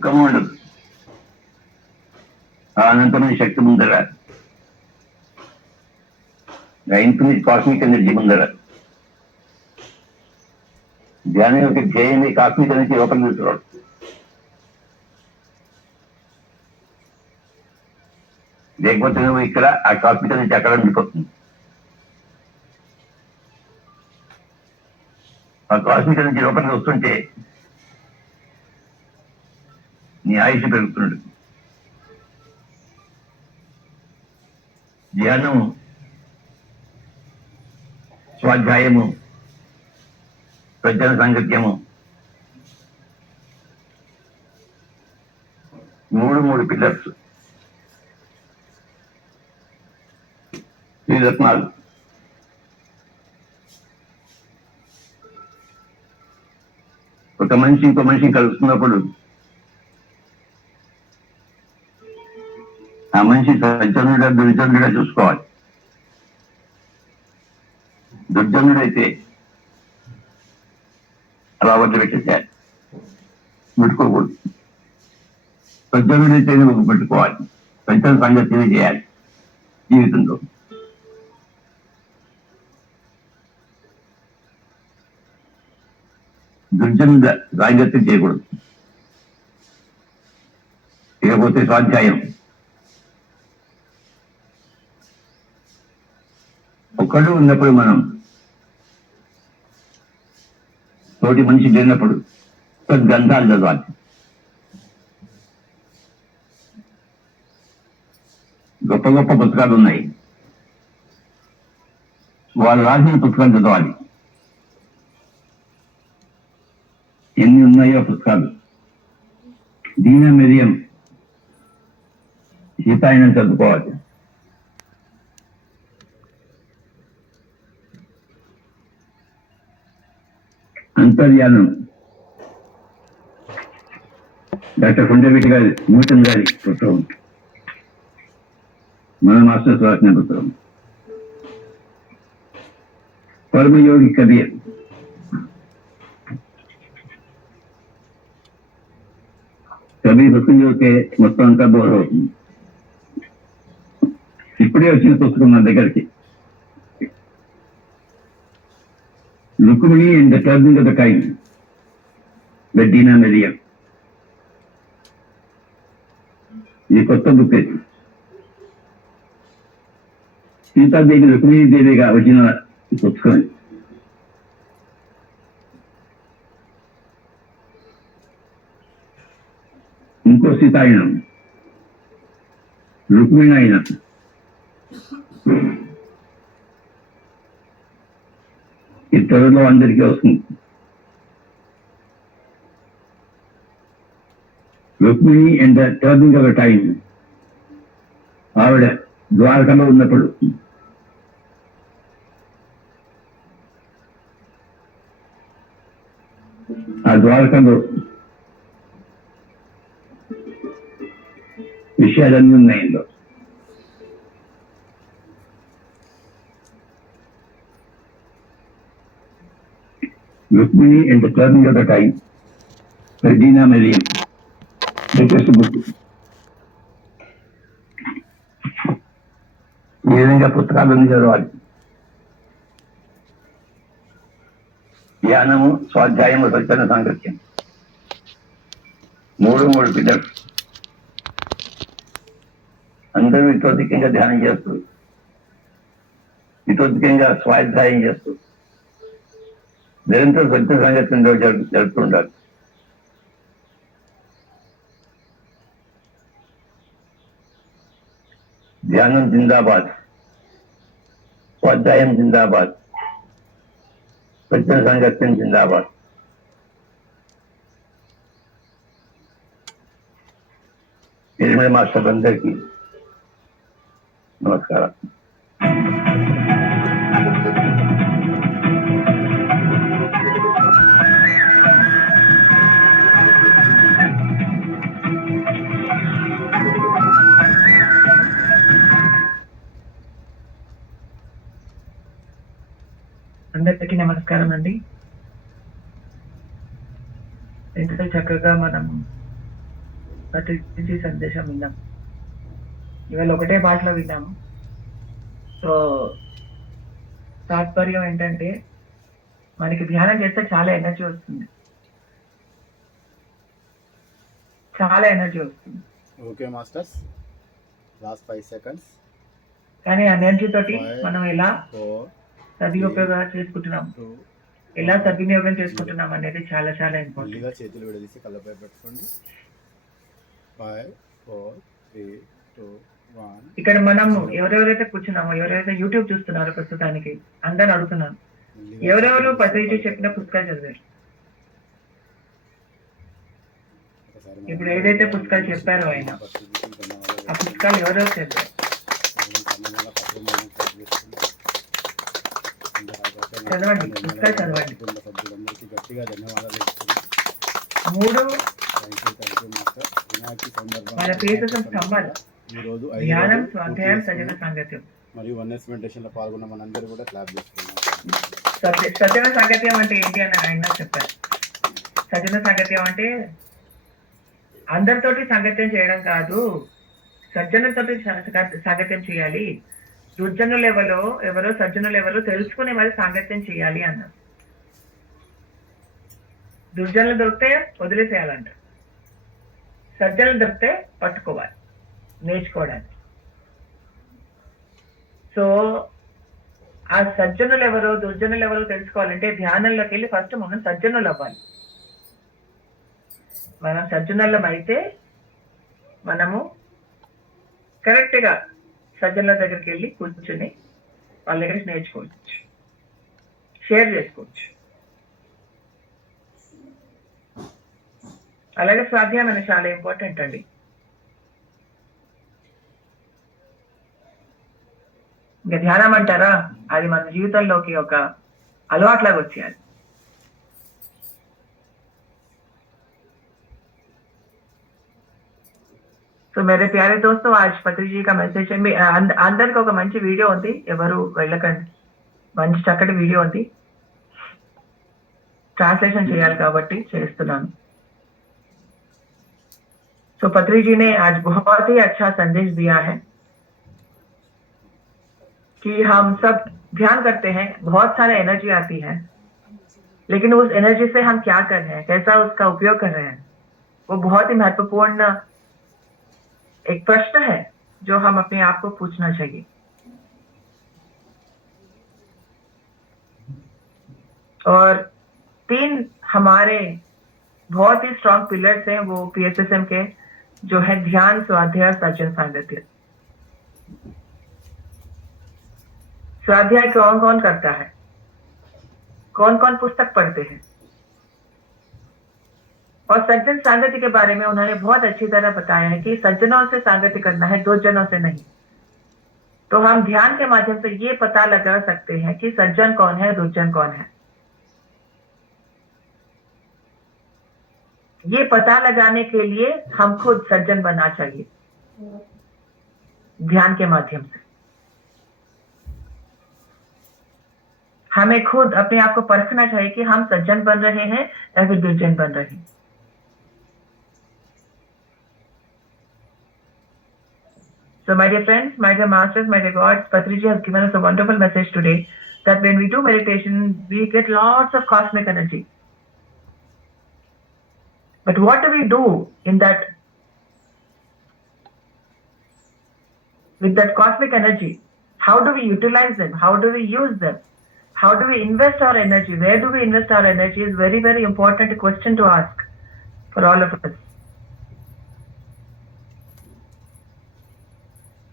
దుఃఖము ఉండదు. ఆ అనంతమైన శక్తి ముందర, ఇన్ఫినిట్ కాస్మిక్ ఎనర్జీ ముందర ధ్యానం యొక్క ధ్యేయమే కాస్మిక్ ఎనర్జీ ఓపెన్ చేసుకోవడం. లేకపోతే నువ్వు ఇక్కడ ఆ కాస్మిక్ ఎనర్జీ అక్కడ ఉండిపోతుంది. ఆ కాస్మిక్ ఎనర్జీ లోపలికి వస్తుంటే నీ ఆయుష్ పెరుగుతున్నాడు. ధ్యానము, స్వాధ్యాయము, ప్రజల సాంగత్యము, మూడు పిల్లర్స్, ఈ రత్నాలు. ఒక మనిషి ఇంకో మనిషిని కలుస్తున్నప్పుడు ఆ మనిషి సజ్జనుడా దుర్జనుడా చూసుకోవాలి. దుర్జనుడైతే అలా వదిలిపెట్టేయాలి, పెట్టుకోకూడదు. సజ్జనుడైతే పెట్టుకోవాలి. సజ్జన సంగతి చేయాలి జీవితంలో. దుర్జనుడ సాంగత్యం చేయకూడదు. ఇకపోతే స్వాధ్యాయం. ఒక్కడు ఉన్నప్పుడు, మనం తోటి మనిషి జరిగినప్పుడు గ్రంథాలు చదవాలి. గొప్ప గొప్ప పుస్తకాలు ఉన్నాయి, వాళ్ళు రాసిన పుస్తకాలు చదవాలి. ఎన్ని ఉన్నాయో పుస్తకాలు. దీన మిరియం సీతాయనం చదువుకోవాలి. అంతర్యానం డాక్టర్ కొండవీటి గారి, న్యూటన్ గారి పుస్తకం, మన మాస్టర్స్ రాసిన పుస్తకం. పరమయోగి కబీర్, కబీర్ పుస్తకం చదివితే మొత్తం అంతా బోర్ అవుతుంది. ఇప్పుడే వచ్చిన పుస్తకం నా దగ్గరికి, Rukmini and the turning of the time, by Dina Miriam. ఇది కొత్త బుక్. సీతాదేవి రుక్మిణీదేవిగా వచ్చిన పుస్తకం. ఇంకో సీతాయనం, రుక్మిణాయనం. ఈ త్వరలో అందరికీ వస్తుంది. Rukmini and the turning of the time. ఆవిడ ద్వారకలో ఉన్నప్పుడు ఆ ద్వారకలో విషయాలన్నీ ఉన్నాయంలో. Rukmini and the turning of the time, by Dina Miriam. Latest book. ఈ విధంగా పుస్తకాలన్నీ చదవాలి. ధ్యానము, స్వాధ్యాయము, సజ్జన సాంగత్యం, మూడు పిల్లర్స్. అందరూ ఇతోధికంగా ధ్యానం చేస్తూ, ఇతోధికంగా స్వాధ్యాయం చేస్తూ, నిరంతరం సజ్జన సాంగత్యంలో జరుపుతూ ఉండాలి. ధ్యానం జిందాబాద్, స్వాధ్యాయం జిందాబాద్, సజ్జన సాంగత్యం జిందాబాద్. నిర్మల మాస్టర్ అందరికీ నమస్కారం. అందరికీ నమస్కారం అండి. ఎంత చక్కగా మనం ప్రతినిధి సందేశం విన్నాం. ఇవాళ ఒకటే భాషలో విన్నాము. సో తాత్పర్యం ఏంటంటే మనకి ధ్యానం చేస్తే చాలా ఎనర్జీ వస్తుంది. చాలా ఎనర్జీ వస్తుంది. ఓకే మాస్టర్స్, లాస్ట్ 5 seconds. కానీ ఆ ఎనర్జీ తోటి 5, మనం ఎలా 4, సద్వినియోగం చేసుకుంటున్నాం, 2. ఎలా సద్వినియోగం చేసుకుంటున్నాం అనేది చాలా చాలా ఇంపార్టెంట్. మెల్లిగా చేతులు విడదీసి కళ్ళపై పెట్టుకోండి. 5, 4, 3, 2, 1. ఇక్కడ మనం ఎవరెవరైతే కూర్చున్నామో, ఎవరైతే యూట్యూబ్ చూస్తున్నారో ప్రస్తుతానికి అందరిని అడుగుతున్నాను, ఎవరెవరు పత్రిజీ చెప్పిన పుస్తకాలు చదివారు? ఇప్పుడు ఏదైతే పుస్తకాలు చెప్పారో ఆయన, ఆ పుస్తకాలు ఎవరెవరు చదివారు? చదవండి, పుస్తకాలు చదవండి. సభ్యులందరికీ గట్టిగా ధన్యవాదాలు. 3 థ్యాంక్ యూ మాస్టర్. వినాయక మన ప్రియసం స్తంభాలు ఈరోజు ధ్యానం, స్వాధ్యాయం, సజన సాంగత్యం మరియు వన్నెస్ మెడిటేషన్ లో పాల్గొన్న మనందరూ కూడా క్లాప్ చేసుకున్నాం. సజన సాంగత్యం అంటే ఏంటి అని ఆయన చెప్పారు. సజన సాంగత్యం అంటే అందరితోటి సాంగత్యం చేయడం కాదు, సజ్జనులతోటి సాంగత్యం చేయాలి. దుర్జనులు ఎవరో సజ్జనులు ఎవరో తెలుసుకునే మరి సాంగత్యం చేయాలి అన్నారు. దుర్జనులు దొరికితే వదిలేసేయాలంట, సజ్జనులు దొరికితే పట్టుకోవాలి నేర్చుకోవడానికి. సో ఆ సజ్జనులు ఎవరో దుర్జనులు ఎవరో తెలుసుకోవాలంటే ధ్యానంలోకి వెళ్ళి ఫస్ట్ మనం సజ్జనులు అవ్వాలి. మనం సజ్జనులం అయితే మనము కరెక్ట్గా సజ్జనుల దగ్గరికి వెళ్ళి కూర్చుని వాళ్ళ దగ్గర నేర్చుకోవచ్చు, షేర్ చేసుకోవచ్చు. అలాగే స్వాధ్యాయం అనేది చాలా ఇంపార్టెంట్ అండి. ఇంకా ధ్యానం అంటారా, అది మన జీవితంలోకి ఒక అలవాట్లాగా వచ్చేయాలి. సో मेरे प्यारे दोस्तों, आज पत्री जी का मैसेज है. అందరికి ఒక మంచి వీడియో ఉంది, ఎవరు వెళ్ళకండి, మంచి చక్కటి వీడియో ఉంది. ट्रांसलेशन చేయాలి కాబట్టి చేస్తున్నాను. तो पत्री जी ने आज बहुत ही अच्छा संदेश दिया है कि हम सब ध्यान करते हैं, बहुत सारा एनर्जी आती है, लेकिन उस एनर्जी से हम क्या कर रहे हैं, कैसा उसका उपयोग कर रहे हैं, वो बहुत ही महत्वपूर्ण एक प्रश्न है जो हम अपने आप को पूछना चाहिए. और 3 हमारे बहुत ही स्ट्रॉन्ग पिलर्स हैं, वो PSSM के, जो है ध्यान, स्वाध्याय, सज्जन सांगत्य. स्वाध्याय कौन कौन करता है, कौन कौन पुस्तक पढ़ते हैं, और सज्जन सागत्य के बारे में उन्होंने बहुत अच्छी तरह बताया है कि सज्जनों से सागत्य करना है, दुर्जनों से नहीं. तो हम ध्यान के माध्यम से ये पता लगा सकते हैं कि सज्जन कौन है, दुर्जन कौन है. ये पता लगाने के लिए हम खुद सज्जन बनना चाहिए ध्यान के माध्यम से. हमें खुद अपने आप को परखना चाहिए कि हम सज्जन बन रहे हैं या फिर दुर्जन बन रहे हैं. So my dear friends, my dear masters, my dear gods, Patriji has given us a wonderful message today that when we do meditation, we get lots of cosmic energy. But what do we do in that, with that cosmic energy? How do we utilize them? How do we use them? How do we invest our energy? Where do we invest our energy is very, very important question to ask for all of us.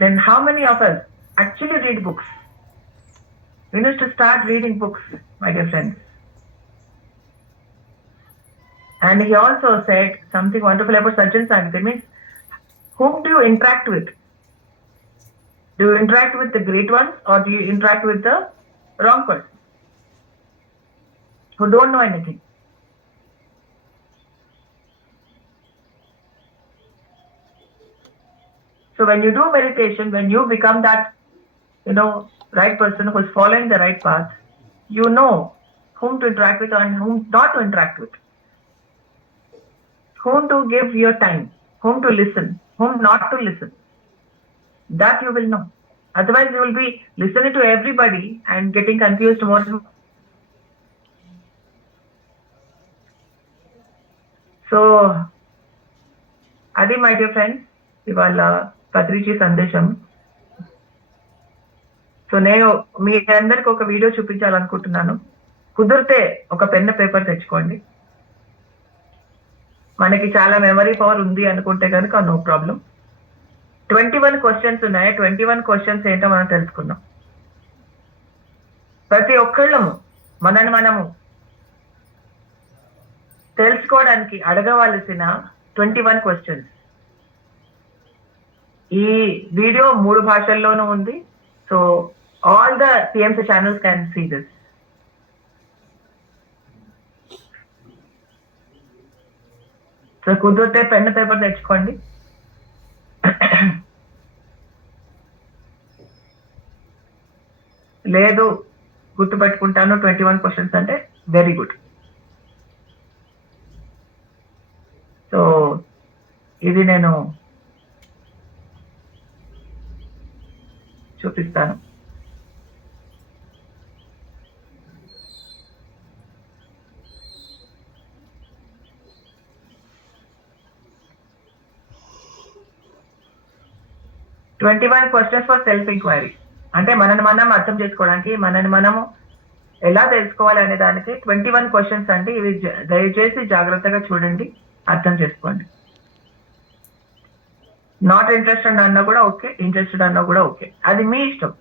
Then how many of us actually read books? We need to start reading books, my dear friends. And he also said something wonderful about Sajjan Sangha. Means, whom do you interact with? Do you interact with the great ones, or do you interact with the wrong person who don't know anything? So when you do meditation, when you become that, right person who is following the right path, you know whom to interact with and whom not to interact with. Whom to give your time, whom to listen, whom not to listen. That you will know. Otherwise, you will be listening to everybody and getting confused more and more. So, అది my dear friends ఇవాళ పత్రిజీ సందేశం. సో నేను మీ అందరికి ఒక వీడియో చూపించాలనుకుంటున్నాను. కుదిరితే ఒక pen paper తెచ్చుకోండి. మనకి చాలా మెమరీ పవర్ ఉంది అనుకుంటే కనుక నో ప్రాబ్లం. 21 క్వశ్చన్స్ ఉన్నాయి. 21 క్వశ్చన్స్ ఏంటో మనం తెలుసుకుందాం. ప్రతి ఒక్కళ్ళము మనము తెలుసుకోవడానికి అడగవలసిన 21 క్వశ్చన్స్. ఈ వీడియో 3 భాషల్లోనూ ఉంది. So all the TMC channels can see this. So కుదిరితే పెన్ పేపర్ తెచ్చుకోండి. లేదు గుర్తుపెట్టుకుంటాను 21 క్వశ్చన్స్ అంటే వెరీ గుడ్. సో ఇది నేను చూపిస్తాను. క్వశ్చన్స్ ఫర్ సెల్ఫ్ ఎంక్వైరీ అంటే మనని మనం అర్థం చేసుకోవడానికి, మనని మనము ఎలా తెలుసుకోవాలి అనే దానికి 21 క్వశ్చన్స్ అండి. ఇవి దయచేసి జాగ్రత్తగా చూడండి, అర్థం చేసుకోండి. నాట్ ఇంట్రెస్టెడ్ అన్నా కూడా ఓకే, ఇంట్రెస్టెడ్ అన్నా కూడా ఓకే, అది మీ ఇష్టం.